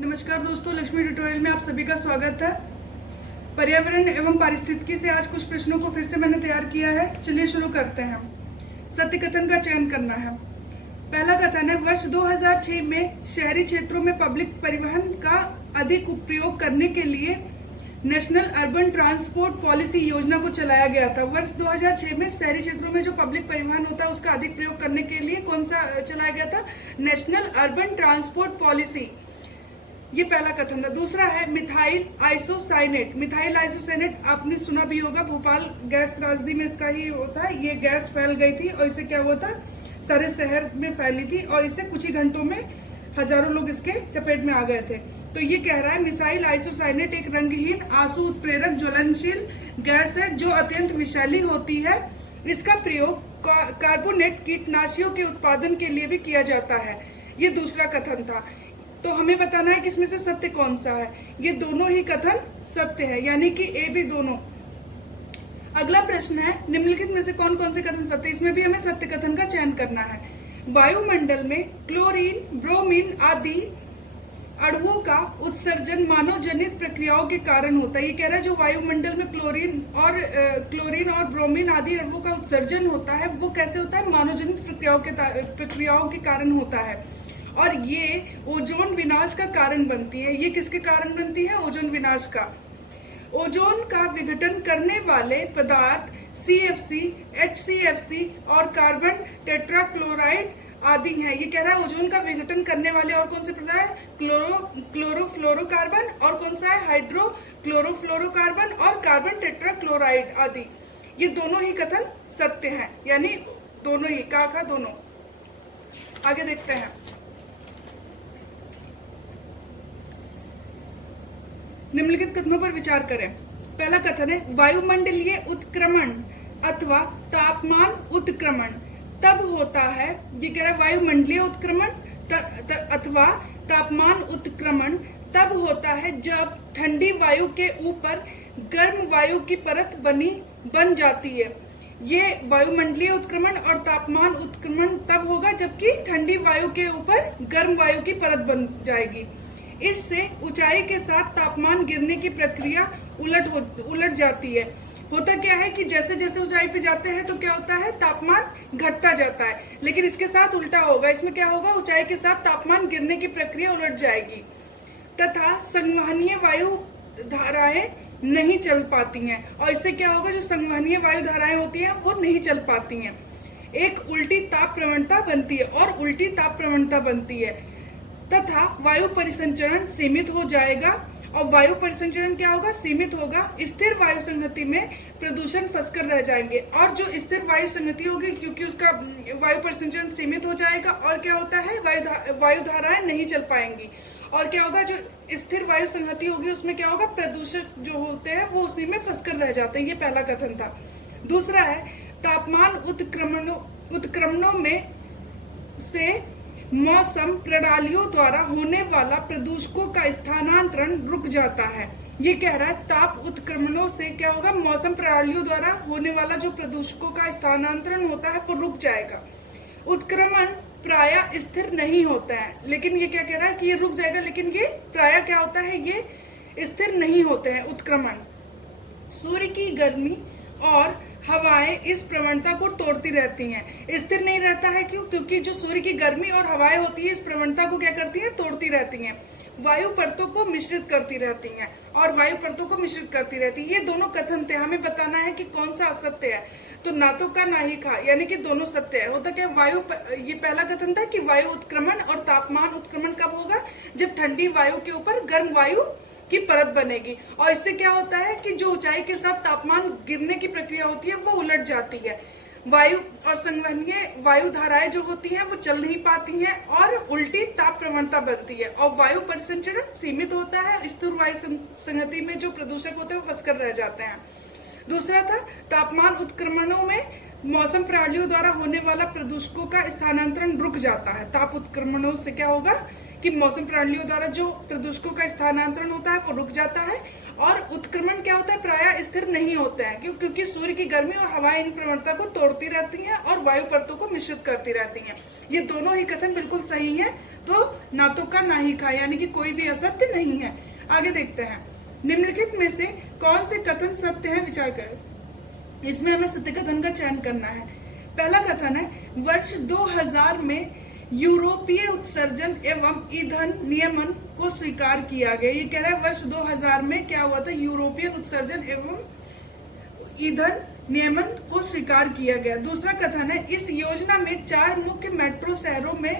नमस्कार दोस्तों, लक्ष्मी ट्यूटोरियल में आप सभी का स्वागत है। पर्यावरण एवं पारिस्थितिकी से आज कुछ प्रश्नों को फिर से मैंने तैयार किया है। चलिए शुरू करते हैं। सत्य कथन का चयन करना है। पहला कथन है, वर्ष 2006 में शहरी क्षेत्रों में पब्लिक परिवहन का अधिक उपयोग करने के लिए नेशनल अर्बन ट्रांसपोर्ट पॉलिसी योजना को चलाया गया था। वर्ष 2006 में शहरी क्षेत्रों में जो पब्लिक परिवहन होता है उसका अधिक प्रयोग करने के लिए कौन सा चलाया गया था? National urban transport policy. ये पहला कथन था। दूसरा है मिथाइल आइसोसाइनेट। मिथाइल आइसोसाइनेट आपने सुना भी होगा, भोपाल गैस त्रासदी में इसका ही होता है। ये गैस फैल गई थी और इससे क्या हुआ था, सारे शहर में फैली थी और इससे कुछ ही घंटों में हजारों लोग इसके चपेट में आ गए थे। तो ये कह रहा है मिथाइल आइसोसाइनेट एक रंगहीन आंसू उत्प्रेरक ज्वलनशील गैस है जो अत्यंत विषैली होती है। इसका प्रयोग कार्बोनेट कीटनाशियों के उत्पादन के लिए भी किया जाता है। ये दूसरा कथन था। तो हमें बताना है कि इसमें से सत्य कौन सा है। ये दोनों ही कथन सत्य है, यानी कि ए भी दोनों। अगला प्रश्न है, निम्नलिखित में से कौन कौन से कथन सत्य? इसमें भी हमें सत्य कथन का चयन करना है। वायुमंडल में क्लोरीन, ब्रोमीन आदि अणुओं का उत्सर्जन मानव जनित प्रक्रियाओं के कारण होता है। ये कह रहा है जो वायुमंडल में क्लोरीन और ब्रोमीन आदि अणुओं का उत्सर्जन होता है वो कैसे होता है? मानव जनित प्रक्रियाओं के कारण होता है और ये ओजोन विनाश का कारण बनती है। ये किसके कारण बनती है? ओजोन विनाश का। ओजोन का विघटन करने वाले पदार्थ CFC, HCFC और कार्बन टेट्राक्लोराइड आदि हैं। ये कह रहा है ओजोन का विघटन करने वाले और कौन से पदार्थ? क्लोरोफ्लोरोकार्बन और कौन सा है? हाइड्रोक्लोरोफ्लोरोकार्बन और कार्बन टेट्राक्लोराइड आदि। ये दोनों ही कथन सत्य हैं, यानी दोनों ही का दोनों। आगे देखते हैं। निम्नलिखित कथनों पर विचार करें। पहला कथन है, वायुमंडलीय उत्क्रमण अथवा तापमान उत्क्रमण तब होता है। ये कह रहा है वायुमंडलीय उत्क्रमण अथवा तापमान उत्क्रमण तब होता है जब ठंडी वायु के ऊपर गर्म वायु की परत बन जाती है। ये वायुमंडलीय उत्क्रमण और तापमान उत्क्रमण तब होगा जबकि ठंडी वायु के ऊपर गर्म वायु की परत बन जाएगी। इससे ऊंचाई के साथ तापमान गिरने की प्रक्रिया उलट जाती है। होता क्या है कि जैसे जैसे ऊंचाई पे जाते हैं तो क्या होता है, तापमान घटता जाता है, लेकिन इसके साथ उल्टा होगा। इसमें क्या होगा, ऊंचाई के साथ तापमान गिरने की प्रक्रिया उलट जाएगी तथा संवहनीय वायु धाराएं नहीं चल पाती हैं। और इससे क्या होगा, जो संवहनीय वायु धाराएं होती हैं वो नहीं चल पाती हैं। एक उल्टी ताप प्रवणता बनती है और उल्टी ताप प्रवणता बनती है तथा वायु परिसंचरण सीमित हो जाएगा। और वायु परिसंचरण क्या होगा, सीमित होगा। स्थिर वायु संगति में प्रदूषण फंसकर रह जाएंगे। और जो स्थिर वायु संगति होगी, क्योंकि उसका वायु परिसंचरण सीमित हो जाएगा, और क्या होता है, वायु धाराएं नहीं चल पाएंगी। और क्या होगा, जो स्थिर वायु संगति होगी उसमें क्या होगा, प्रदूषक जो होते हैं वो उसी में फंसकर रह जाते हैं। ये पहला कथन था। दूसरा है, तापमान उत्क्रमणों में से मौसम प्रणालियों द्वारा होने वाला प्रदूषकों का स्थानांतरण रुक जाता है। ये कह रहा है ताप उत्क्रमणों से क्या होगा, मौसम प्रणालियों द्वारा होने वाला जो प्रदूषकों का स्थानांतरण होता है वो रुक जाएगा। उत्क्रमण प्रायः स्थिर नहीं होता है, लेकिन ये क्या कह रहा है कि ये रुक जाएगा, लेकिन ये प्रायः क्या होता है, ये स्थिर नहीं होते हैं उत्क्रमण। सूर्य की गर्मी और हवाएं इस प्रवणता को तोड़ती रहती हैं। स्थिर नहीं रहता है, क्यों? क्योंकि जो सूर्य की गर्मी और हवाएं होती है इस प्रवणता को क्या करती हैं, तोड़ती रहती हैं। वायु परतों को मिश्रित करती रहती हैं और वायु परतों को मिश्रित करती रहती है। ये दोनों कथन थे। हमें बताना है कि कौन सा असत्य है। तो ना तो का ना ही का, यानी कि दोनों सत्य है। होता क्या, ये पहला कथन था कि वायु उत्क्रमण और तापमान उत्क्रमण कब होगा, जब ठंडी वायु के ऊपर गर्म वायु की परत बनेगी। और इससे क्या होता है कि जो ऊंचाई के साथ तापमान गिरने की प्रक्रिया होती है वो उलट जाती है। वायु और संवहनीय वायु धाराएं जो होती हैं वो चल नहीं पाती हैं और उल्टी ताप प्रवणता बनती है और वायु परिसंचरण सीमित होता है। स्थिर वायु संगति में जो प्रदूषक होते हैं वो फंसकर रह जाते हैं। दूसरा था, तापमान उत्क्रमणों में मौसम प्रणालियों द्वारा होने वाला प्रदूषकों का स्थानांतरण रुक जाता है। ताप उत्क्रमणों से क्या होगा कि मौसम प्रणालियों द्वारा जो प्रदूषकों का स्थानांतरण होता है वो रुक जाता है। और उत्क्रमण क्या होता है, प्रायः स्थिर नहीं होते हैं, क्योंकि सूर्य की गर्मी और हवाएं इन प्रवणता को तोड़ती रहती हैं और वायु परतों को मिश्रित करती रहती हैं। ये दोनों ही कथन बिल्कुल सही हैं। तो हो नातों का ना ही खा, यानी कि कोई भी असत्य नहीं है। आगे देखते हैं, निम्नलिखित में से कौन से कथन सत्य है, विचार करें। इसमें हमें सत्य कथन का चयन करना है। पहला कथन है, वर्ष 2000 में यूरोपीय उत्सर्जन एवं ईंधन नियमन को स्वीकार किया गया। ये कह रहा है वर्ष 2000 में क्या हुआ था, यूरोपीय उत्सर्जन एवं ईंधन नियमन को स्वीकार किया गया। दूसरा कथन है, इस योजना में 4 मुख्य मेट्रो शहरों में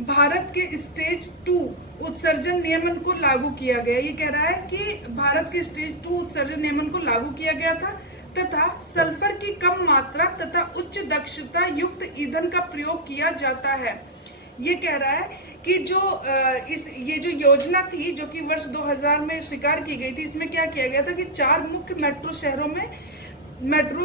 भारत के स्टेज 2 उत्सर्जन नियमन को लागू किया गया। ये कह रहा है कि भारत के स्टेज 2 उत्सर्जन नियमन को लागू किया गया था तथा सल्फर की कम मात्रा तथा उच्च दक्षता युक्त ईंधन का प्रयोग किया जाता है। ये कह रहा है कि ये जो योजना थी जो कि वर्ष 2000 में स्वीकार की गई थी, इसमें क्या किया गया था कि 4 मुख्य मेट्रो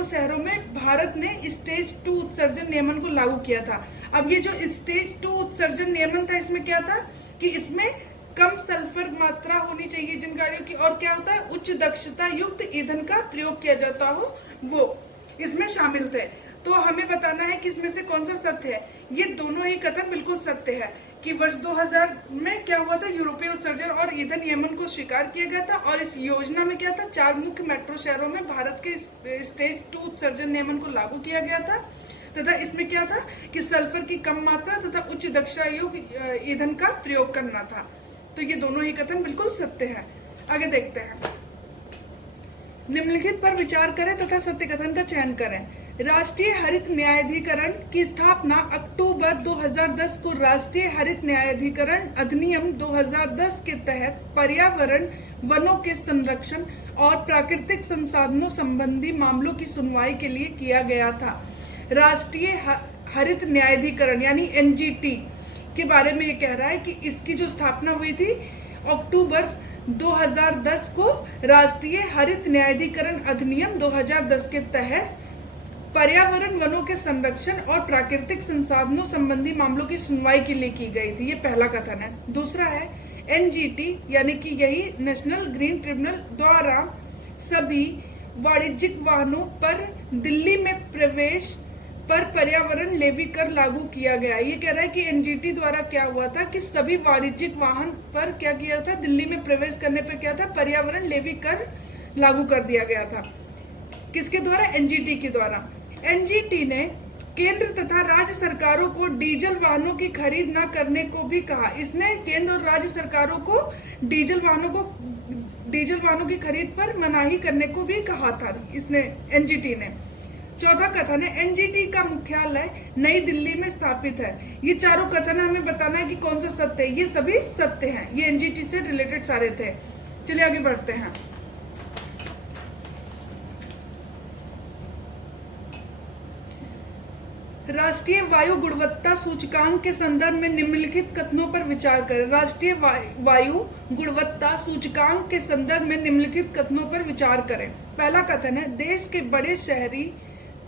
शहरों में भारत ने स्टेज 2 उत्सर्जन नियमन को लागू किया था। अब ये जो स्टेज 2 उत्सर्जन नियमन था, इसमें क्या था कि इसमें कम सल्फर मात्रा होनी चाहिए जिन गाड़ियों की, और क्या होता है, उच्च दक्षता युक्त ईंधन का प्रयोग किया जाता हो, वो इसमें शामिल थे। तो हमें बताना है कि इसमें से कौन सा सत्य है। ये दोनों ही कथन बिल्कुल सत्य है कि वर्ष 2000 में क्या हुआ था, यूरोपीय उत्सर्जन और ईंधन नियमन को स्वीकार किया गया था, और इस योजना में क्या था, 4 मुख्य मेट्रो शहरों में भारत के स्टेज 2 उत्सर्जन नियमन को लागू किया गया था तथा इसमें क्या था कि सल्फर की कम मात्रा तथा उच्च दक्षता युक्त ईंधन का प्रयोग करना था। तो ये दोनों ही कथन बिल्कुल सत्य है। आगे देखते हैं, निम्नलिखित पर विचार करें तथा सत्य कथन का चयन करें। राष्ट्रीय हरित न्यायाधिकरण की स्थापना अक्टूबर 2010 को राष्ट्रीय हरित न्यायाधिकरण अधिनियम 2010 के तहत पर्यावरण, वनों के संरक्षण और प्राकृतिक संसाधनों संबंधी मामलों की सुनवाई के लिए किया गया था। राष्ट्रीय हरित न्यायाधिकरण यानी एनजीटी के बारे में ये कह रहा है कि इसकी जो स्थापना हुई थी अक्टूबर 2010 को राष्ट्रीय हरित न्यायाधिकरण अधिनियम 2010 के तहत पर्यावरण, वनों के संरक्षण और प्राकृतिक संसाधनों संबंधी मामलों की सुनवाई के लिए की गई थी। ये पहला कथन है। दूसरा है, एनजीटी यानी कि यही नेशनल ग्रीन ट्रिब्यूनल द्वारा सभी वाणिज्यिक वाहनों पर दिल्ली में प्रवेश पर पर्यावरण लेवी कर लागू किया गया। ये कह रहा है कि एनजीटी द्वारा क्या हुआ था कि सभी वाणिज्यिक वाहन पर क्या किया था, दिल्ली में प्रवेश करने पर क्या था, पर्यावरण लेवी कर लागू कर दिया गया था। किसके द्वारा, एनजीटी के द्वारा। एनजीटी ने केंद्र तथा राज्य सरकारों को डीजल वाहनों की खरीद न करने को भी कहा। इसने केंद्र और राज्य सरकारों को डीजल वाहनों की खरीद पर मनाही करने को भी कहा था इसने, एनजीटी ने। चौथा कथन है, एनजीटी का मुख्यालय नई दिल्ली में स्थापित है। ये चारों कथन हमें बताना है कि कौन सा सत्य है। ये सभी सत्य हैं, ये एनजीटी से रिलेटेड सारे थे। चलिए आगे बढ़ते हैं। राष्ट्रीय वायु गुणवत्ता सूचकांक के संदर्भ में निम्नलिखित कथनों पर विचार करें। राष्ट्रीय वायु गुणवत्ता सूचकांक के संदर्भ में निम्नलिखित कथनों पर विचार करें। पहला कथन है, देश के बड़े शहरी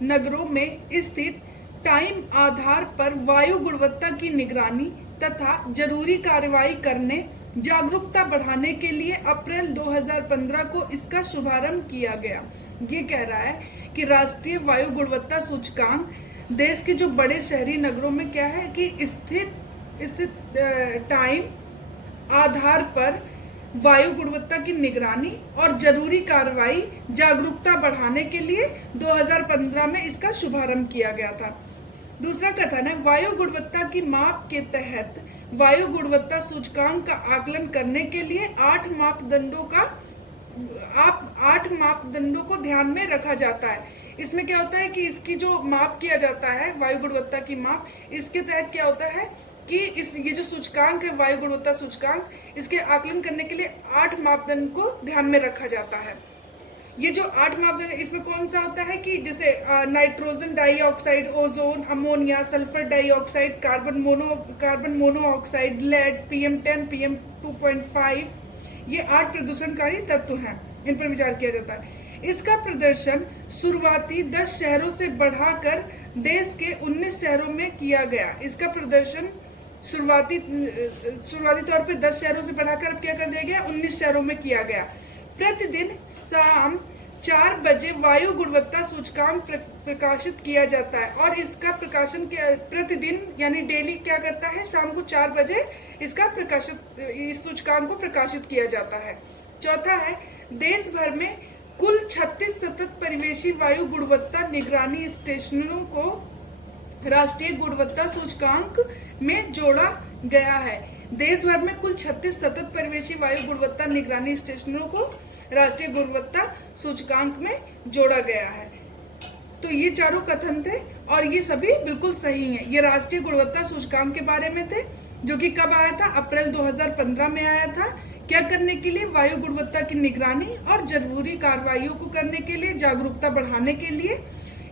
नगरों में स्थित टाइम आधार पर वायु गुणवत्ता की निगरानी तथा जरूरी कार्रवाई करने, जागरूकता बढ़ाने के लिए अप्रैल 2015 को इसका शुभारंभ किया गया। ये कह रहा है कि राष्ट्रीय वायु गुणवत्ता सूचकांक देश के जो बड़े शहरी नगरों में क्या है कि स्थित टाइम आधार पर वायु गुणवत्ता की निगरानी और जरूरी कार्रवाई, जागरूकता बढ़ाने के लिए 2015 में इसका शुभारंभ किया गया था। दूसरा कथन है, वायु गुणवत्ता की माप के तहत वायु गुणवत्ता सूचकांक का आकलन करने के लिए 8 मापदंडों को ध्यान में रखा जाता है। इसमें क्या होता है कि इसकी जो माप किया जाता है, वायु गुणवत्ता की माप, इसके तहत क्या होता है कि ये जो सूचकांक है वायु गुणवत्ता सूचकांक, इसके आकलन करने के लिए 8 मापदंड को ध्यान में रखा जाता है। ये जो 8 मापदंड इसमें कौन सा होता है कि जैसे nitrogen dioxide, ozone, ammonia, sulphur dioxide, carbon monoxide, lead, PM10, PM2.5, ये 8 प्रदूषणकारी तत्व हैं, इन पर विचार किया जाता है। इसका प्रदर्शन शुरुआती 10 शहरों से बढ़ाकर देश के 19 शहरों में किया गया। इसका प्रदर्शन शुरुआती तौर पे 10 शहरों से बढ़ाकर अब क्या कर दिया गया, 19 शहरों में किया गया। प्रतिदिन शाम 4 बजे वायु गुणवत्ता सूचकांक प्रकाशित किया जाता है और इसका प्रकाशन प्रतिदिन यानी डेली क्या करता है, शाम को 4 बजे इसका इस सूचकांक को प्रकाशित किया जाता है। चौथा है, देश भर में कुल 36 सतत परिवेशी वायु गुणवत्ता निगरानी स्टेशनों को राष्ट्रीय गुणवत्ता सूचकांक में जोड़ा गया है। देश भर में कुल 36 सतत परिवेशी वायु गुणवत्ता निगरानी स्टेशनों को राष्ट्रीय गुणवत्ता सूचकांक में जोड़ा गया है। तो ये चारों कथन थे और ये सभी बिल्कुल सही हैं। ये राष्ट्रीय गुणवत्ता सूचकांक के बारे में थे, जो कि कब आया था, अप्रैल 2015 में आया था। क्या करने के लिए, वायु गुणवत्ता की निगरानी और जरूरी कार्रवाइयों को करने के लिए, जागरूकता बढ़ाने के लिए।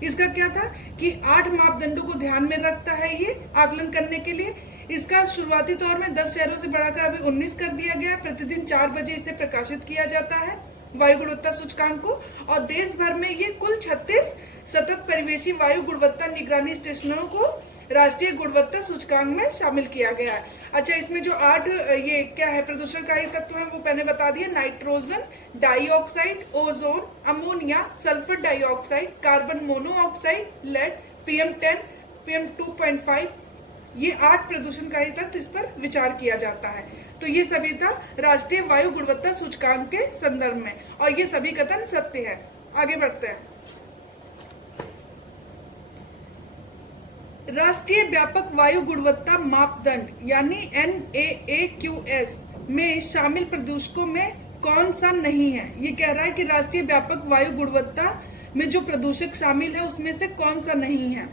इसका क्या था कि 8 मापदंडों को ध्यान में रखता है ये आकलन करने के लिए। इसका शुरुआती तौर में 10 शहरों से बढ़ाकर अभी 19 कर दिया गया है। प्रतिदिन 4 बजे इसे प्रकाशित किया जाता है वायु गुणवत्ता सूचकांक को, और देश भर में ये कुल 36 सतत परिवेशी वायु गुणवत्ता निगरानी स्टेशनों को राष्ट्रीय गुणवत्ता सूचकांक में शामिल किया गया है। अच्छा, इसमें जो 8 ये क्या है प्रदूषणकारी तत्व है वो मैंने बता दिया। Nitrogen dioxide, ozone, ammonia, sulphur dioxide, carbon monoxide, lead, PM10, PM2.5, ये 8 प्रदूषणकारी तत्व, इस पर विचार किया जाता है। तो ये सभी था राष्ट्रीय वायु गुणवत्ता सूचकांक के संदर्भ में, और ये सभी कथन सत्य है। आगे बढ़ते हैं। राष्ट्रीय व्यापक वायु गुणवत्ता मापदंड यानी NAAQS में शामिल प्रदूषकों में कौन सा नहीं है। ये कह रहा है कि राष्ट्रीय व्यापक वायु गुणवत्ता में जो प्रदूषक शामिल है उसमें से कौन सा नहीं है।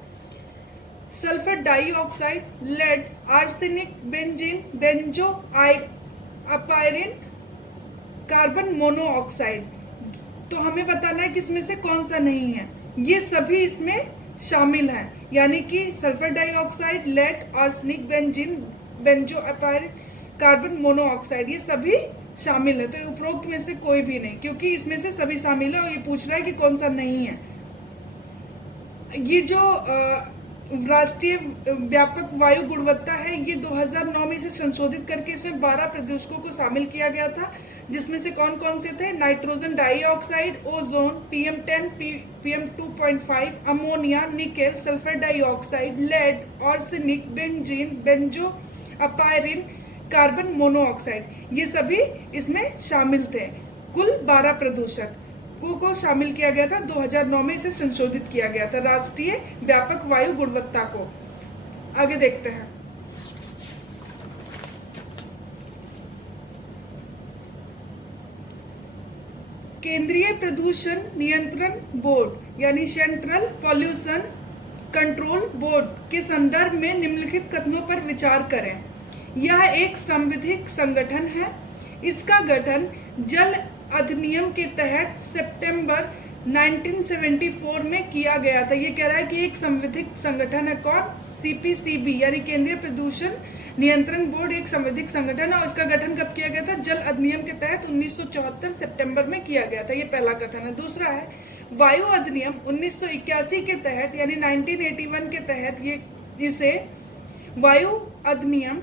Sulphur dioxide, lead, arsenic, benzene, benzo a pyrene, carbon monoxide. तो हमें बताना है कि इसमें से कौन सा नहीं है। ये सभी इसमें शामिल हैं, यानी कि sulphur dioxide, lead, arsenic, benzene, benzo a pyrene, carbon monoxide, ये सभी शामिल है। तो उपरोक्त में से कोई भी नहीं, क्योंकि इसमें से सभी शामिल है और ये पूछ रहा है कि कौन सा नहीं है। ये जो राष्ट्रीय व्यापक वायु गुणवत्ता है, ये 2009 में इसे संशोधित करके इसमें 12 प्रदूषकों को शामिल किया गया था, जिसमें से कौन कौन से थे, nitrogen dioxide, ozone, PM10, PM2.5, ammonia, nickel, sulphur dioxide, lead, arsenic, benzene, benzo a pyrene, carbon monoxide, ये सभी इसमें शामिल थे। कुल 12 प्रदूषक को शामिल किया गया था। 2009 में इसे संशोधित किया गया था राष्ट्रीय व्यापक वायु गुणवत्ता को। आगे देखते हैं। केंद्रीय प्रदूषण नियंत्रण बोर्ड यानी सेंट्रल पॉल्यूशन कंट्रोल बोर्ड के संदर्भ में निम्नलिखित कथनों पर विचार करें। यह एक संवैधानिक संगठन है। इसका गठन जल अधिनियम के तहत सितंबर 1974 में किया गया था। ये कह रहा है कि एक संवैधानिक संगठन है। कौन? CPCB यानी केंद्रीय प्रदूषण नियंत्रण बोर्ड एक संवैधानिक संगठन है और इसका गठन कब किया गया था? जल अधिनियम के तहत 1974 सितंबर में किया गया था। ये पहला कथन है। दूसरा है वायु अधिनियम 1981 के तहत यानी 1981 के तहत इसे वायु अधिनियम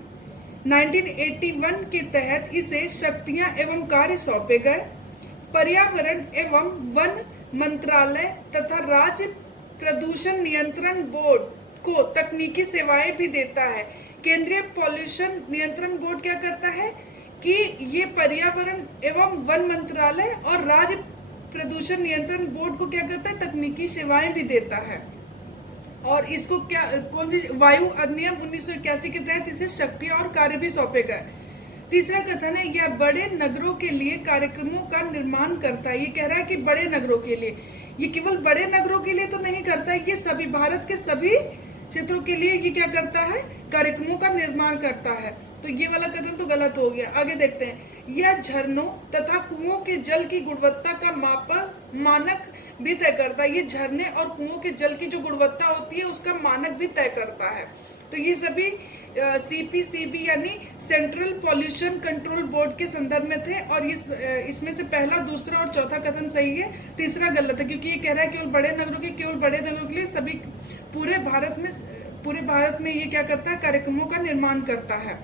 1981 के तहत इसे शक्तियां एवं कार्य सौंपे गए। पर्यावरण एवं वन मंत्रालय तथा राज्य प्रदूषण नियंत्रण बोर्ड को तकनीकी सेवाएं भी देता है। केंद्रीय पॉल्यूशन नियंत्रण बोर्ड क्या करता है कि ये पर्यावरण एवं वन मंत्रालय और राज्य प्रदूषण नियंत्रण बोर्ड को क्या करता है? तकनीकी सेवाएं भी देता है। और इसको क्या कौन सी वायु अधिनियम 1981 के तहत इसे शक्तियां और कार्य भी सौंपे गए। तीसरा कथन है यह बड़े नगरों के लिए कार्यक्रमों का निर्माण करता है। ये कह रहा है कि बड़े नगरों के लिए, ये केवल बड़े नगरों के लिए तो नहीं करता है, ये सभी भारत के सभी क्षेत्रों के लिए ये क्या करता है? कार्यक्रमों का निर्माण करता है। तो ये वाला कथन तो गलत हो गया। आगे देखते हैं। यह झरनों तथा कुओं के जल की गुणवत्ता का मानक भी तय करता है। ये झरने और कुओं के जल की जो गुणवत्ता होती है उसका मानक भी तय करता है। तो ये सभी CPCB यानी सेंट्रल पॉल्यूशन कंट्रोल बोर्ड के संदर्भ में थे और इसमें से पहला, दूसरा और चौथा कथन सही है, तीसरा गलत है क्योंकि ये कह रहा है केवल बड़े नगरों के लिए सभी पूरे भारत में ये क्या करता है? कार्यक्रमों का निर्माण करता है।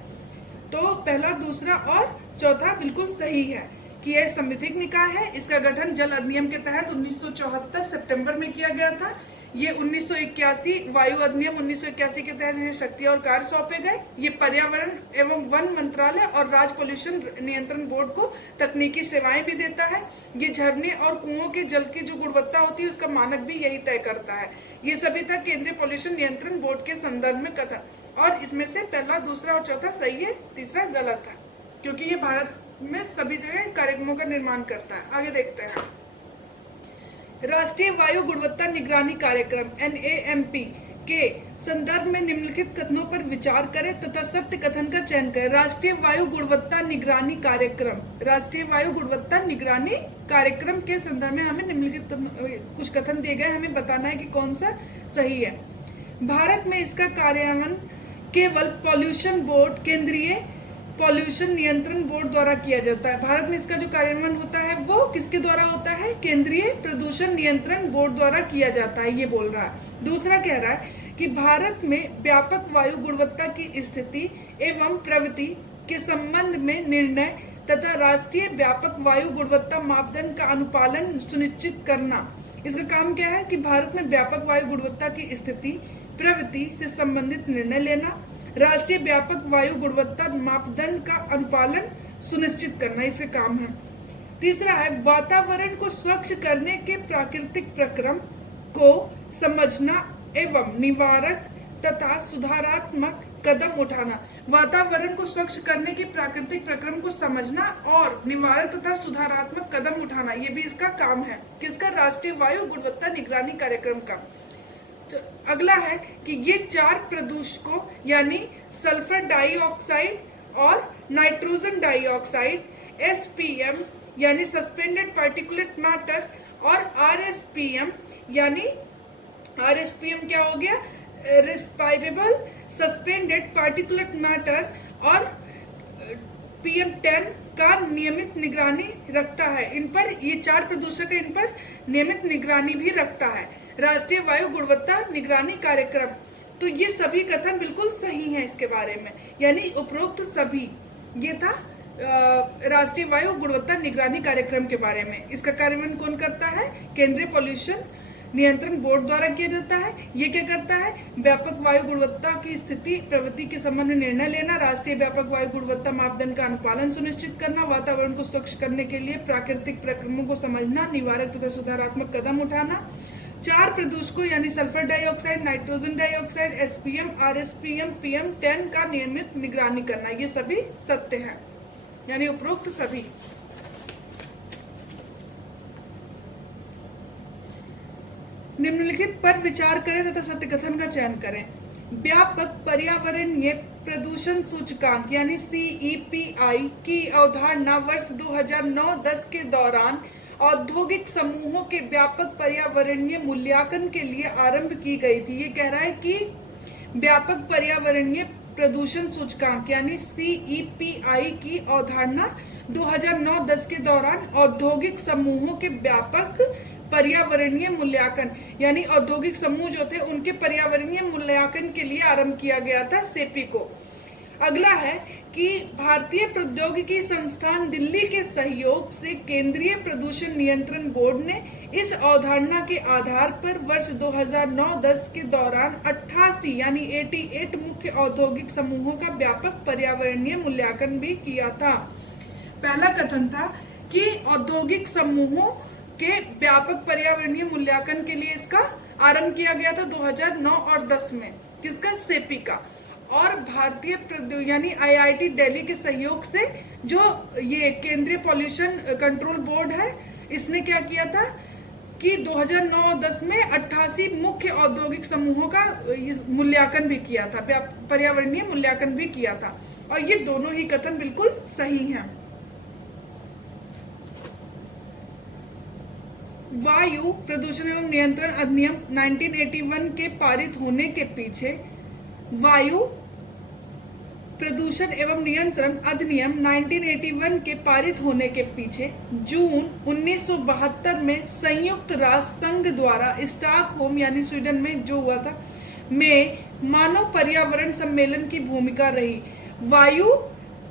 तो पहला, दूसरा और चौथा बिल्कुल सही है। कि यह संवैधानिक निकाय है। इसका गठन जल अधिनियम के तहत 1974 सितंबर में किया गया था। ये 1981 वायु अधिनियम 1981 के तहत इसे शक्तियां और कार्य सौंपे गए। ये पर्यावरण एवं वन मंत्रालय और राज्य पोल्यूशन नियंत्रण बोर्ड को तकनीकी सेवाएं भी देता है। ये झरने और कुओं के जल की जो गुणवत्ता होती है उसका मानक भी यही तय करता है। ये सभी था केंद्रीय पोल्यूशन नियंत्रण बोर्ड के संदर्भ में कथन, और इसमें से पहला, दूसरा और चौथा सही है, तीसरा गलत है, क्योंकि ये भारत में सभी जगह कार्यक्रमों का निर्माण करता है। आगे देखते हैं। राष्ट्रीय वायु गुणवत्ता निगरानी कार्यक्रम NAMP के संदर्भ में निम्नलिखित कथनों पर विचार करें तथा सत्य कथन का चयन करें। राष्ट्रीय वायु गुणवत्ता निगरानी कार्यक्रम, राष्ट्रीय वायु गुणवत्ता निगरानी कार्यक्रम के संदर्भ में हमें निम्नलिखित कुछ कथन दिए गए, हमें बताना है कि कौन सा सही है। भारत में इसका कार्यान्वयन केवल पॉल्यूशन बोर्ड, केंद्रीय पॉल्यूशन नियंत्रण बोर्ड द्वारा किया जाता है। भारत में इसका जो कार्यान्वयन होता है वो किसके द्वारा होता है? केंद्रीय प्रदूषण नियंत्रण बोर्ड द्वारा किया जाता है, ये बोल रहा है। दूसरा कह रहा है कि भारत में व्यापक वायु गुणवत्ता की स्थिति एवं प्रवृत्ति के संबंध में निर्णय तथा राष्ट्रीय व्यापक वायु गुणवत्ता मापदंड का अनुपालन सुनिश्चित करना। इसका काम क्या है कि भारत में व्यापक वायु गुणवत्ता की स्थिति प्रवृत्ति से संबंधित निर्णय लेना, राष्ट्रीय व्यापक वायु गुणवत्ता मापदंड का अनुपालन सुनिश्चित करना, इसका काम है। तीसरा है वातावरण को स्वच्छ करने के प्राकृतिक प्रक्रम को समझना एवं निवारक तथा सुधारात्मक कदम उठाना। वातावरण को स्वच्छ करने के प्राकृतिक प्रक्रम को समझना और निवारक तथा सुधारात्मक कदम उठाना, ये भी इसका काम है। किसका? राष्ट्रीय वायु गुणवत्ता निगरानी कार्यक्रम का। अगला है कि ये 4 प्रदूषकों यानी सल्फर डाइऑक्साइड और नाइट्रोजन डाइऑक्साइड, SPM यानी सस्पेंडेड पार्टिकुलेट मैटर और RSPM यानी RSPM क्या हो गया? रेस्पिरेबल सस्पेंडेड पार्टिकुलेट मैटर और PM10 का नियमित निगरानी रखता है। इन पर ये 4 प्रदूषक इन पर नियमित निगरानी भी रखता है राष्ट्रीय वायु गुणवत्ता निगरानी कार्यक्रम। तो ये सभी कथन बिल्कुल सही हैं इसके बारे में, यानी उपरोक्त सभी। ये था राष्ट्रीय वायु गुणवत्ता निगरानी कार्यक्रम के बारे में। इसका कार्यान्वयन कौन करता है? केंद्रीय पॉल्यूशन नियंत्रण बोर्ड द्वारा किया जाता है। ये क्या करता है? व्यापक वायु गुणवत्ता की स्थिति प्रवृत्ति के संबंध में निर्णय लेना, राष्ट्रीय व्यापक वायु गुणवत्ता मापदंड का अनुपालन सुनिश्चित करना, वातावरण को स्वच्छ करने के लिए प्राकृतिक प्रक्रमों को समझना, निवारक तथा सुधारात्मक कदम उठाना, 4 प्रदूषकों यानी sulphur dioxide, nitrogen dioxide, SPM, RSPM, PM10 का नियमित निगरानी करना, ये सभी सत्य है, यानी उपरोक्त सभी। निम्नलिखित पर विचार करें तथा सत्य कथन का चयन करें। व्यापक पर्यावरणीय प्रदूषण सूचकांक यानी CEPI की अवधारणा वर्ष 2009-10 के दौरान औद्योगिक समूहों के व्यापक पर्यावरणीय मूल्यांकन के लिए आरंभ की गई थी। ये कह रहा है कि व्यापक पर्यावरणीय प्रदूषण सूचकांक यानी CEPI की अवधारणा 2009-10 के दौरान औद्योगिक समूहों के व्यापक पर्यावरणीय मूल्यांकन यानी औद्योगिक समूह जो थे उनके पर्यावरणीय मूल्यांकन के लिए आरंभ किया गया था सेपी को। अगला है कि भारतीय प्रौद्योगिकी संस्थान दिल्ली के सहयोग से केंद्रीय प्रदूषण नियंत्रण बोर्ड ने इस अवधारणा के आधार पर वर्ष 2009-10 के दौरान 88 यानी 88 मुख्य औद्योगिक समूहों का व्यापक पर्यावरणीय मूल्यांकन भी किया था। पहला कथन था कि औद्योगिक समूहों के व्यापक पर्यावरणीय मूल्यांकन के लिए इसका आरंभ किया गया था 2009 और 10 में। किसका? सेपी का। और भारतीय यानी IIT दिल्ली के सहयोग से जो ये केंद्रीय पॉल्यूशन कंट्रोल बोर्ड है इसने क्या किया था कि 2009 और 10 में 88 मुख्य औद्योगिक समूहों का मूल्यांकन भी किया था, पर्यावरणीय मूल्यांकन भी किया था, और ये दोनों ही कथन बिल्कुल सही हैं। वायु प्रदूषण एवं नियंत्रण अधिनियम 1981 के पारित होने के पीछे वायु प्रदूषण एवं नियंत्रण अधिनियम 1981 के पारित होने के पीछे जून 1972 में संयुक्त राष्ट्र संघ द्वारा स्टॉकहोम यानी स्वीडन में जो हुआ था में मानव पर्यावरण सम्मेलन की भूमिका रही। वायु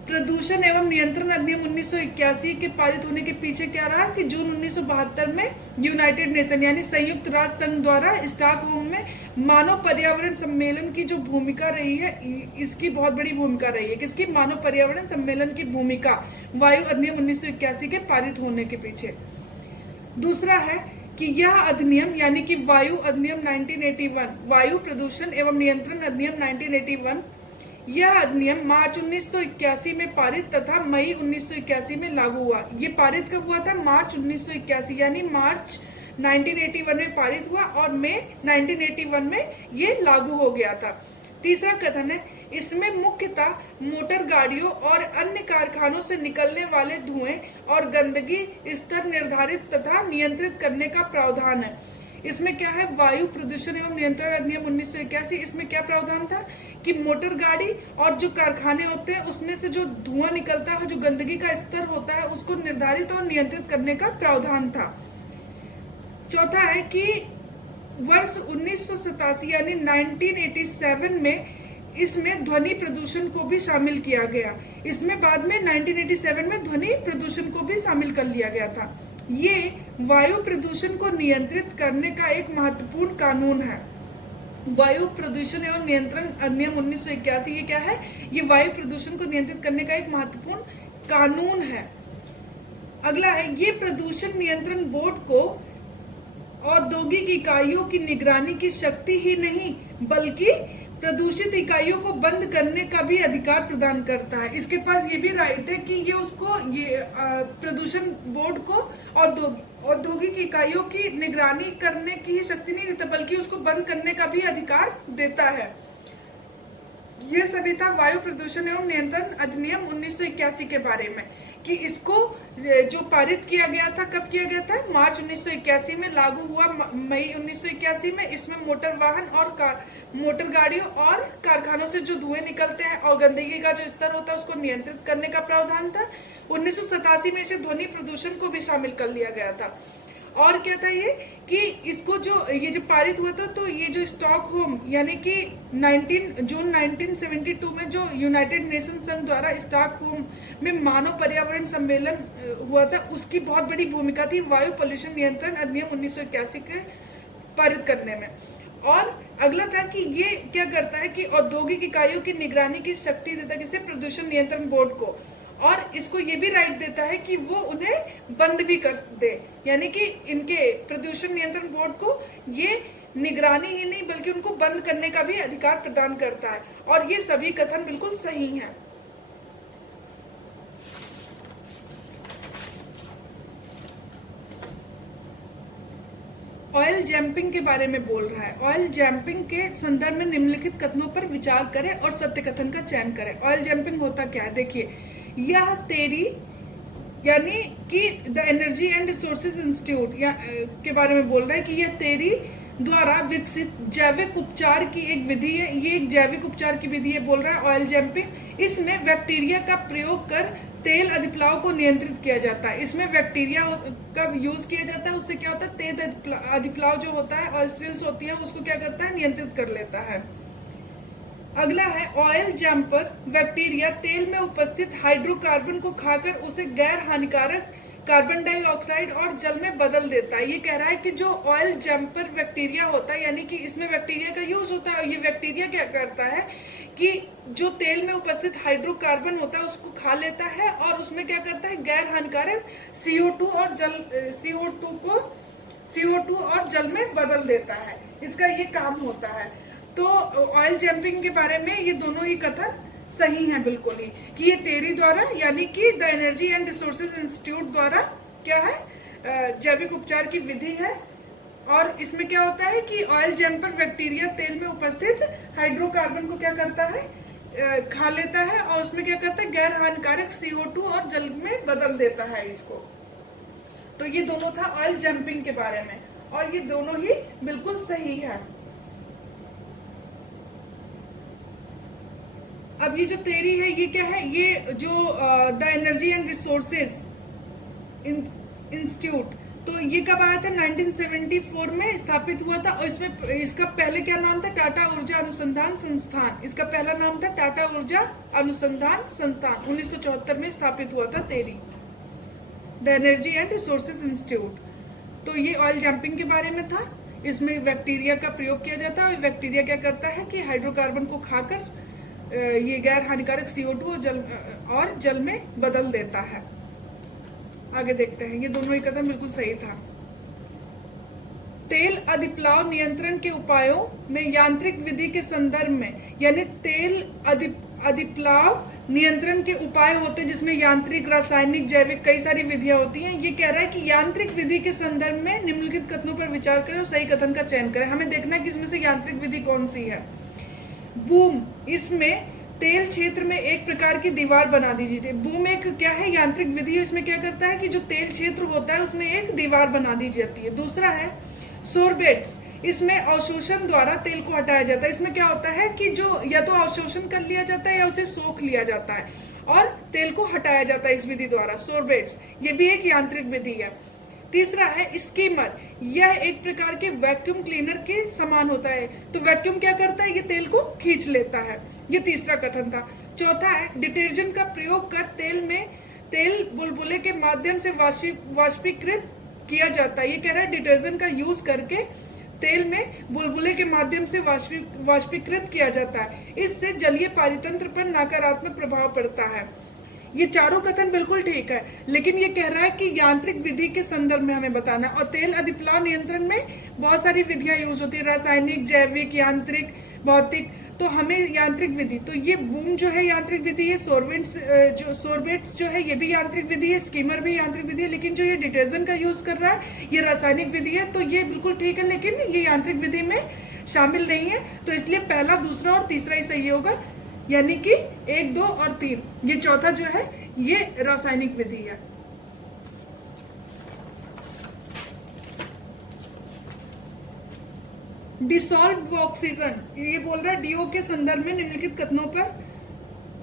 प्रदूषण एवं नियंत्रण अधिनियम 1981 के पारित होने के पीछे क्या रहा कि जून 1972 में यूनाइटेड नेशन यानी संयुक्त राष्ट्र संघ द्वारा स्टॉकहोम में मानव पर्यावरण सम्मेलन की जो भूमिका रही है, इसकी बहुत बड़ी भूमिका रही है। किसकी? मानव पर्यावरण सम्मेलन की भूमिका वायु अधिनियम 1981 के पारित होने के पीछे। दूसरा है कि यह अधिनियम यानी कि वायु अधिनियम 1981, वायु प्रदूषण एवं नियंत्रण अधिनियम 1981, यह अधिनियम मार्च 1981 में पारित तथा मई 1981 में लागू हुआ। ये पारित कब हुआ था? मार्च 1981, यानी मार्च 1981 में पारित हुआ और मई 1981 में ये लागू हो गया था। तीसरा कथन है, इसमें मुख्यतः मोटर गाड़ियों और अन्य कारखानों से निकलने वाले धुएं और गंदगी स्तर निर्धारित तथा नियंत्रित करने का प्रावधान है। इसमें क्या है? वायु प्रदूषण एवं नियंत्रण अधिनियम 1981, इसमें क्या प्रावधान था कि मोटर गाड़ी और जो कारखाने होते हैं उसमें से जो धुआं निकलता है, जो गंदगी का स्तर होता है, उसको निर्धारित और नियंत्रित करने का प्रावधान था। चौथा है कि वर्ष 1987 यानी 1987 में इसमें ध्वनि प्रदूषण को भी शामिल किया गया। इसमें बाद में 1987 में ध्वनि प्रदूषण को भी शामिल कर लिया गया था। ये वायु प्रदूषण को नियंत्रित करने का एक महत्वपूर्ण कानून है। वायु प्रदूषण एवं नियंत्रण अधिनियम 1981, ये क्या है? ये वायु प्रदूषण को नियंत्रित करने का एक महत्वपूर्ण कानून है। अगला है, ये प्रदूषण नियंत्रण बोर्ड को औद्योगिक इकाइयों की निगरानी की शक्ति ही नहीं बल्कि प्रदूषित इकाइयों को बंद करने का भी अधिकार प्रदान करता है। इसके पास ये भी राइट है कि ये उसको प्रदूषण बोर्ड को औद्योगिक इकाइयों की निगरानी करने की ही शक्ति नहीं देता बल्कि उसको बंद करने का भी अधिकार देता है। ये सभी था वायु प्रदूषण एवं नियंत्रण अधिनियम 1981 के बारे में कि इसको जो पारित किया गया था, कब किया गया था? मार्च 1981 में, लागू हुआ मई 1981 में। इसमें मोटर वाहन और मोटर गाड़ियों और कारखानों से जो धुएं निकलते हैं और गंदगी का जो स्तर होता है उसको नियंत्रित करने का प्रावधान था। 1987 में इसे ध्वनि प्रदूषण को भी शामिल कर लिया गया था। और क्या था ये कि इसको ये जो पारित हुआ था, तो ये जो स्टॉकहोम यानी कि जून 1972 में जो यूनाइटेड नेशन संघ द्वारा स्टॉकहोम में मानव पर्यावरण सम्मेलन हुआ था, उसकी बहुत बड़ी भूमिका थी वायु पॉल्यूशन नियंत्रण अधिनियम 1981 के पारित करने में। और अगला था कि ये क्या करता है कि औद्योगिक इकाइयों की निगरानी की शक्ति देता है किसे? प्रदूषण नियंत्रण बोर्ड को। और इसको ये भी राइट देता है कि वो उन्हें बंद भी कर दे, यानी कि इनके प्रदूषण नियंत्रण बोर्ड को ये निगरानी ही नहीं बल्कि उनको बंद करने का भी अधिकार प्रदान करता है। और ये सभी कथन बिल्कुल सही हैं। ऑयल जंपिंग के बारे में बोल रहा है। ऑयल जंपिंग के संदर्भ में निम्नलिखित कथनों पर विचार करें और सत्य कथन का चयन करें। ऑयल जंपिंग होता क्या है? देखिए, यह तेरी यानी कि the energy and resources institute के बारे में बोल रहा है कि यह तेरी द्वारा विकसित जैविक उपचार की एक विधि है। ये एक जैविक उपचार की विधि है बोल रहा है ऑयल जंपिंग। इसमें बैक्टीरिया का प्रयोग कर तेल अधिप्लाव को नियंत्रित किया जाता है। इसमें बैक्टीरिया का यूज किया जाता है, उससे क्या होता है? तेल अधिप्लाव जो होता है, ऑयल स्पिल्स होती है, उसको क्या करता है? नियंत्रित कर लेता है। अगला है, ऑयल जंपर बैक्टीरिया तेल में उपस्थित हाइड्रोकार्बन को खाकर उसे गैर हानिकारक कार्बन डाइऑक्साइड और जल में बदल देता है। ये कह रहा है कि जो ऑयल जंपर बैक्टीरिया होता है, यानी कि इसमें बैक्टीरिया का यूज होता है, ये बैक्टीरिया क्या करता है कि जो तेल में उपस्थित हाइड्रोकार्बन होता है उसको खा लेता है और उसमें क्या करता है? गैर हानिकारक CO2 और जल में बदल देता है। इसका ये काम होता है। तो ऑयल जंपिंग के बारे में ये दोनों ही कथन सही हैं बिल्कुल ही, कि ये टेरी द्वारा यानी कि the energy and resources institute द्वारा क्या है? जैविक उपचार की विधि है। और इसमें क्या होता है कि ऑयल जंपर बैक्टीरिया तेल में उपस्थित हाइड्रोकार्बन को क्या करता है? खा लेता है और उसमें क्या करता है? गैर हानिकारक CO2 और जल में बदल देता है इसको। तो ये दोनों था ऑयल जंपिंग के बारे में और ये दोनों ही बिल्कुल सही है। अब ये जो थ्योरी है ये क्या है? ये जो the energy and resources institute, तो ये कब आया था? 1974 में स्थापित हुआ था। और इसमें इसका पहले क्या नाम था? टाटा ऊर्जा अनुसंधान संस्थान। इसका पहला नाम था टाटा ऊर्जा अनुसंधान संस्थान। 1974 में स्थापित हुआ था। TERI the energy and resources institute. तो ये ऑयल जंपिंग के बारे में था। इसमें बैक्टीरिया का प्रयोग किया जाता है। और बैक्टीरिया क्या करता है कि हाइड्रोकार्बन को खाकर ये गैर हानिकारक CO2 और जल में बदल देता है। आगे देखते हैं। ये दोनों ही कदम बिल्कुल सही था। तेल अधिप्लाव नियंत्रण के उपायों में यांत्रिक विधि के संदर्भ में, यानी तेल अधिप्लाव नियंत्रण के उपाय होते हैं जिसमें यांत्रिक, रासायनिक, जैविक कई सारी विधियां होती हैं। ये कह रहा है कि यांत्रिक विधि के संदर्भ में निम्नलिखित कथनों पर विचार करें और सही कथन का चयन करें। हमें देखना है कि इसमें से यांत्रिक विधि कौन सी है। बूम, इसमें तेल क्षेत्र में एक प्रकार की दीवार बना दी जाती है। बूम एक क्या है? यांत्रिक विधि है। इसमें क्या करता है कि जो तेल क्षेत्र होता है उसमें एक दीवार बना दी जाती है। दूसरा है सोरबेट्स, इसमें अवशोषण द्वारा तेल को हटाया जाता है। इसमें क्या होता है कि जो या तो अवशोषण कर लिया जाता है या उसे सोख लिया जाता है और तेल को हटाया जाता है इस विधि द्वारा। सोरबेट्स ये भी एक यांत्रिक विधि है। तीसरा है स्कीमर, यह एक प्रकार के वैक्यूम क्लीनर के समान होता है। तो वैक्यूम क्या करता है? ये तेल को खींच लेता है। ये तीसरा कथन था। चौथा है डिटर्जेंट का प्रयोग कर तेल बुलबुले के माध्यम से वाष्पीकृत किया जाता है। ये कह रहा है डिटर्जेंट का यूज करके तेल में बुलबुले के माध्यम से वाष्पीकृत किया जाता है। इससे जलीय पारितंत्र पर नकारात्मक प्रभाव पड़ता है। ये चारों कथन बिल्कुल ठीक है, लेकिन ये कह रहा है कि यांत्रिक विधि के संदर्भ में हमें बताना। और तेल अधिप्लाव नियंत्रण में बहुत सारी विधियां यूज होती है, रासायनिक, जैविक, यांत्रिक, भौतिक। तो हमें यांत्रिक विधि, तो ये बूम जो है यांत्रिक विधि है, सोरबेट्स जो है ये भी यांत्रिक विधि है, स्कीमर भी यांत्रिक विधि है। लेकिन जो ये डिटर्जेंट का यूज कर रहा है ये रासायनिक विधि है। तो ये बिल्कुल ठीक है, लेकिन ये यांत्रिक विधि में शामिल नहीं है। तो इसलिए पहला, दूसरा और तीसरा ही सही होगा, यानी कि 1, 2 और 3। ये चौथा जो है ये रासायनिक विधि है। डिसॉल्व ऑक्सीजन, ये बोल रहा है डीओ के संदर्भ में निम्नलिखित कथनों पर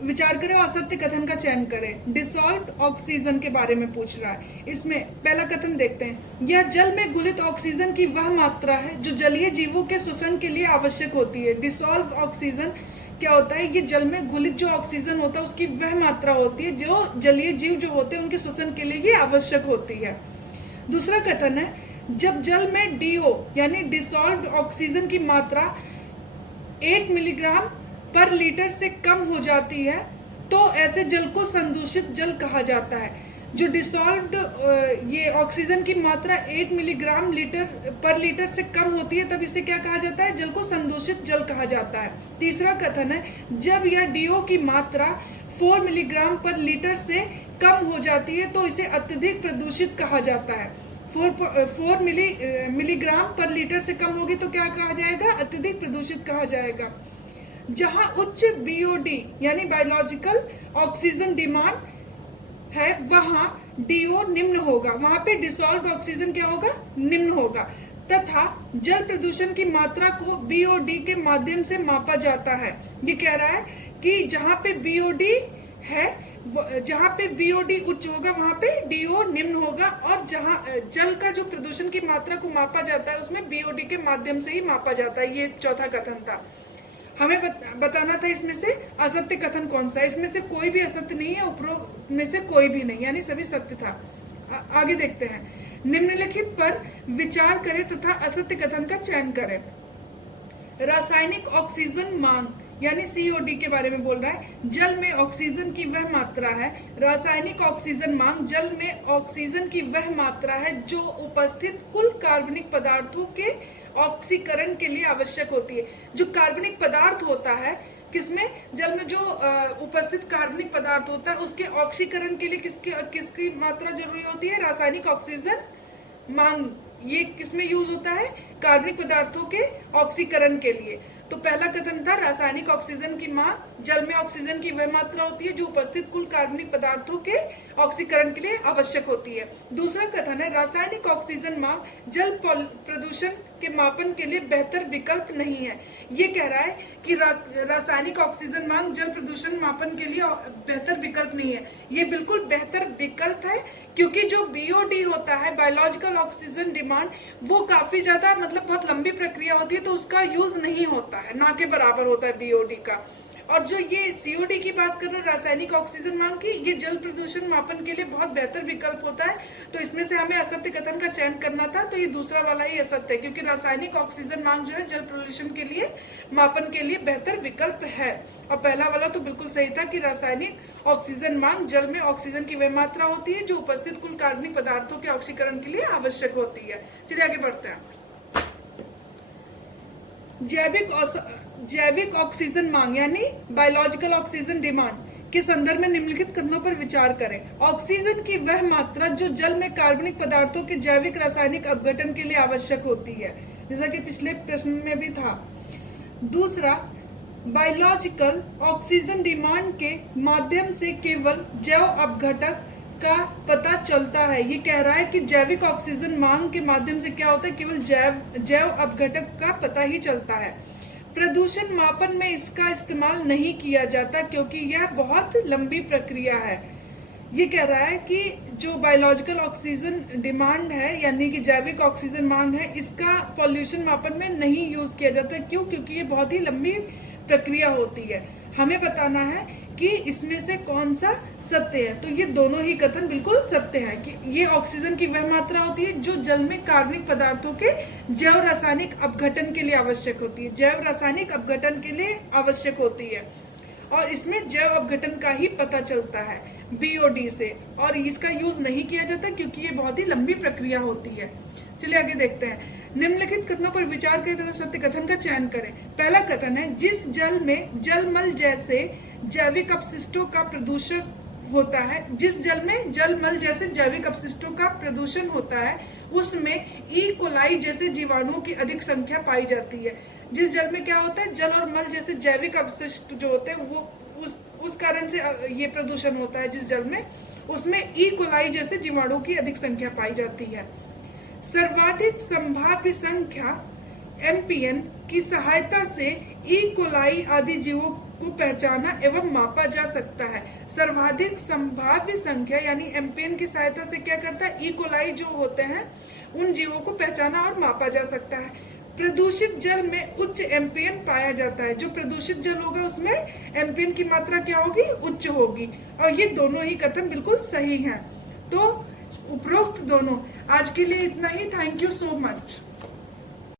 विचार करें और असत्य कथन का चयन करें। डिसॉल्व ऑक्सीजन के बारे में पूछ रहा है। इसमें पहला कथन देखते हैं। यह जल में घुलित ऑक्सीजन की वह मात्रा है जो जलीय जीवों के श्वसन के लिए आवश्यक होती है। डिसॉल्व ऑक्सीजन क्या होता है? ये जल में घुलित जो ऑक्सीजन होता है उसकी वह मात्रा होती है जो जलीय जीव जो होते हैं उनके श्वसन के लिए ये आवश्यक होती है। दूसरा कथन है जब जल में DO यानी डिसॉल्व्ड ऑक्सीजन की मात्रा 1 मिलीग्राम पर लीटर से कम हो जाती है तो ऐसे जल को संदूषित जल कहा जाता है। जो डिसॉल्व्ड ये ऑक्सीजन की मात्रा 1 मिलीग्राम पर लीटर से कम होती है तब इसे क्या कहा जाता है? जल को संदूषित जल कहा जाता है। तीसरा कथन है जब यह DO की मात्रा 4 मिलीग्राम पर लीटर से कम हो जाती है तो इसे अत्यधिक प्रदूषित कहा जाता है। 4 मिलीग्राम पर लीटर से कम होगी तो क्या कहा जाएगा? अत्यधिक प्रदूषित कहा जाएगा। जहां उच्च BOD यानी बायोलॉजिकल ऑक्सीजन डिमांड है वहां DO निम्न होगा, वहां पे डिसॉल्व्ड ऑक्सीजन क्या होगा? निम्न होगा। तथा जल प्रदूषण की मात्रा को BOD के माध्यम से मापा जाता है। ये कह रहा है कि जहां पे BOD है, जहां पे BOD उच्च होगा वहां पे DO निम्न होगा, और जहां जल का जो प्रदूषण की मात्रा को मापा जाता है उसमें BOD के माध्यम से ही मापा जाता है। ये चौथा कथन था। हमें बताना था इसमें से असत्य कथन कौन सा है। इसमें से कोई भी असत्य नहीं है, उपरोक्त में से कोई भी नहीं, यानी सभी सत्य था। आगे देखते हैं। निम्नलिखित पर विचार करें तथा असत्य कथन का चयन करें। रासायनिक ऑक्सीजन मांग यानी COD के बारे में बोल रहा है। जल में ऑक्सीजन की वह मात्रा है। रासायनिक ऑक्सीजन मांग जल में ऑक्सीजन की वह मात्रा है जो उपस्थित कुल कार्बनिक पदार्थों के ऑक्सीकरण के लिए आवश्यक होती है। जो कार्बनिक पदार्थ होता है किसमें? जल में जो उपस्थित कार्बनिक पदार्थ होता है उसके ऑक्सीकरण के लिए किसकी मात्रा जरूरी होती है? रासायनिक ऑक्सीजन मांग। ये किसमें यूज होता है? कार्बनिक पदार्थों के ऑक्सीकरण के लिए। तो पहला कथन था रासायनिक ऑक्सीजन की मांग जल में ऑक्सीजन की वह मात्रा होती है जो उपस्थित कुल कार्बनिक पदार्थों के ऑक्सीकरण के लिए आवश्यक होती है। दूसरा कथन है रासायनिक ऑक्सीजन मांग जल प्रदूषण के मापन के लिए बेहतर विकल्प नहीं है। ये कह रहा है कि रासायनिक ऑक्सीजन मांग जल प्रदूषण मापन के लिए बेहतर विकल्प नहीं है। ये बिल्कुल बेहतर विकल्प है, क्योंकि जो बीओडी होता है, बायोलॉजिकल ऑक्सीजन डिमांड, वो काफी ज्यादा मतलब बहुत लंबी प्रक्रिया होती है, तो उसका यूज नहीं होता है, ना के बराबर होता है बीओडी का। और जो ये सीओडी की बात कर रहे हैं, रासायनिक ऑक्सीजन मांग की, ये जल प्रदूषण मापन के लिए बहुत बेहतर विकल्प होता है। तो इसमें से हमें असत्य कथन का चयन करना था, तो ये दूसरा वाला ही असत्य है, क्योंकि रासायनिक ऑक्सीजन मांग जो है जल प्रदूषण के लिए मापन के लिए बेहतर विकल्प है। और पहला वाला तो बिल्कुल सही था कि रासायनिक ऑक्सीजन मांग जल में ऑक्सीजन की वह मात्रा होती है जो उपस्थित कुल कार्बनिक पदार्थों के ऑक्सीकरण के लिए आवश्यक होती है। चलिए आगे बढ़ते हैं। जैविक ऑक्सीजन मांग यानी बायोलॉजिकल ऑक्सीजन डिमांड के संदर्भ में निम्नलिखित कथनों पर विचार करें। ऑक्सीजन की वह मात्रा जो जल में कार्बनिक पदार्थों के जैविक रासायनिक अपघटन के लिए आवश्यक होती है, जैसा कि पिछले प्रश्न में भी था। दूसरा, बायोलॉजिकल ऑक्सीजन डिमांड के माध्यम से केवल जैव अपघटक का पता चलता है। ये कह रहा है कि जैविक ऑक्सीजन मांग के माध्यम से क्या होता है, केवल जैव अपघटक का पता ही चलता है। प्रदूषण मापन में इसका इस्तेमाल नहीं किया जाता क्योंकि यह बहुत लंबी प्रक्रिया है। ये कह रहा है कि जो बायोलॉजिकल ऑक्सीजन डिमांड है यानी कि जैविक ऑक्सीजन मांग है, इसका पॉल्यूशन मापन में नहीं यूज किया जाता। क्यों? क्योंकि ये बहुत ही लंबी प्रक्रिया होती है। हमें बताना है कि इसमें से कौन सा सत्य है। तो ये दोनों ही कथन बिल्कुल सत्य है कि ये ऑक्सीजन की वह मात्रा होती है जो जल में कार्बनिक पदार्थों के जैव रासायनिक अपघटन के लिए आवश्यक होती है, जैव रासायनिक अपघटन के लिए आवश्यक होती है। और इसमें जैव अपघटन का ही पता चलता है बीओडी से, और इसका यूज नहीं किया जाता क्योंकि ये बहुत ही लंबी प्रक्रिया होती है। चलिए आगे देखते हैं। निम्नलिखित कथनों पर विचार करते हुए सत्य कथन का चयन करें। पहला कथन है, जिस जल में जलमल जैसे जैविक अपशिष्टों का प्रदूषण होता है, जिस जल में जलमल जैसे जैविक अपशिष्टों का प्रदूषण होता है उसमें ई कोलाई जैसे जीवाणुओं की अधिक संख्या पाई जाती है। जिस जल में क्या होता है, जल और मल जैसे जैविक अपशिष्ट जो होते हैं वो उस कारण से ये प्रदूषण होता है। जिस जल में उसमें ई कोलाई जैसे जीवाणुओं की अधिक संख्या पाई जाती है। सर्वाधिक संभाव्य संख्या एमपीएन की सहायता से ई कोलाई आदि जीवों को पहचाना एवं मापा जा सकता है। सर्वाधिक संभाव्य संख्या यानी एमपीएन की सहायता से क्या करता है, ई कोलाई जो होते हैं उन जीवों को पहचाना और मापा जा सकता है। प्रदूषित जल में उच्च एमपीएन पाया जाता है। जो प्रदूषित जल होगा उसमें एमपीएन की मात्रा क्या होगी, उच्च होगी। और ये दोनों ही कथन बिल्कुल सही हैं। तो उपरोक्त दोनों। आज के लिए इतना ही। Thank you so much.